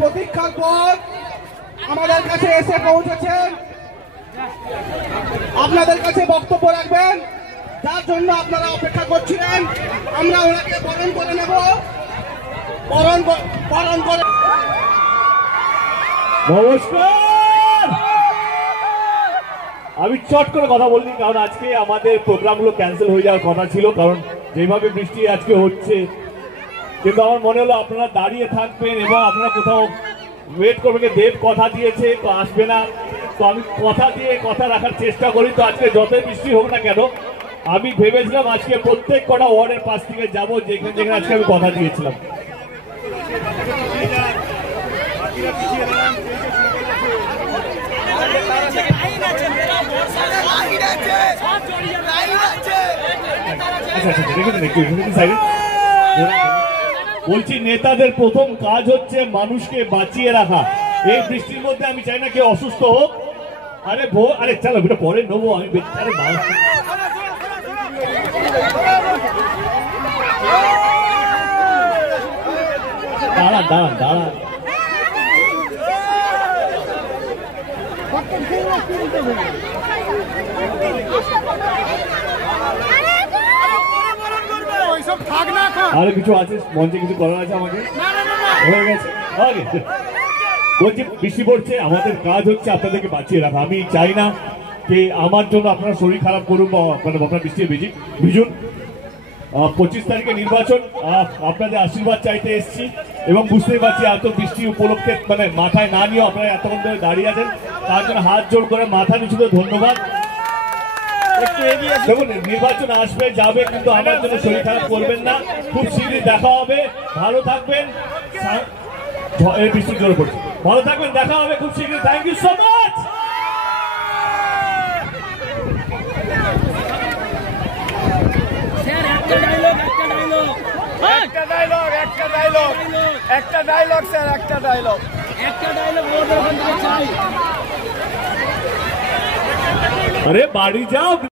প্রতীক্ষার পর আমাদের কাছে এসে পৌঁছেছেন, আপনাদের কাছে বক্তব্য রাখবেন, যার জন্য আপনারা অপেক্ষা করছিলেন। আমরা ওনাকে বরণ করে নেব। বরণ করে নমস্কার। আমি চট করে কথা বলিনি, কারণ আজকে আমাদের প্রোগ্রামগুলো ক্যান্সেল হয়ে যাওয়ার কথা ছিল, কারণ যেভাবে বৃষ্টি আজকে হচ্ছে। কিন্তু আমার মনে হলো আপনারা দাঁড়িয়ে থাকবেন এবং আপনারা কোথাও ওয়েট করবেন। দেব কথা দিয়েছে তো আসবে না, তো আমি কথা দিয়ে কথা রাখার চেষ্টা করি। তো আজকে যতই বৃষ্টি হোক না কেন, আমি ভেবেছিলাম আজকে প্রত্যেক কটা ওয়ার্ডের পাশ থেকে যাবো, যেখানে যেখানে আজকে আমি কথা দিয়েছিলাম। বলছি, নেতাদের প্রথম কাজ হচ্ছে মানুষকে বাঁচিয়ে রাখা। এই বৃষ্টির মধ্যে আমি চাই না কেউ অসুস্থ হোক। আরে চলো এটা পরে নেবো আমি। দাঁড়ান দাঁড়ান দাঁড়ান, আরে কিছু আছে মঞ্চে, কিছু করার আছে আমাকে, হয়ে গেছে। বলছি বৃষ্টি পড়ছে, আমাদের কাজ হচ্ছে আপনাদেরকে বাঁচিয়ে রাখা। আমি চাই না যে আমার জন্য আপনারা শরীর খারাপ করুন বা আপনার বৃষ্টি ভিজুন। 25 তারিখে নির্বাচন, আপনাদের আশীর্বাদ চাইতে এসেছি এবং বুঝতেই পারছি এত বৃষ্টি উপলক্ষে মানে মাথায় না নিয়ে আপনারা এতক্ষণ ধরে দাঁড়িয়ে আছেন, তার জন্য হাত জোড় করে মাথা নিচু করে ধন্যবাদ। দেখুন, নির্বাচন আসবে যাবে, কিন্তু আমার জন্য শরীর খারাপ করবেন না। খুব শীঘ্রই দেখা হবে, ভালো থাকবেন। বৃষ্টি জোরে পড়ছে, ভালো থাকবেন, দেখা হবে খুব শীঘ্রই। Thank you so much. আরে বাড়ি যাও।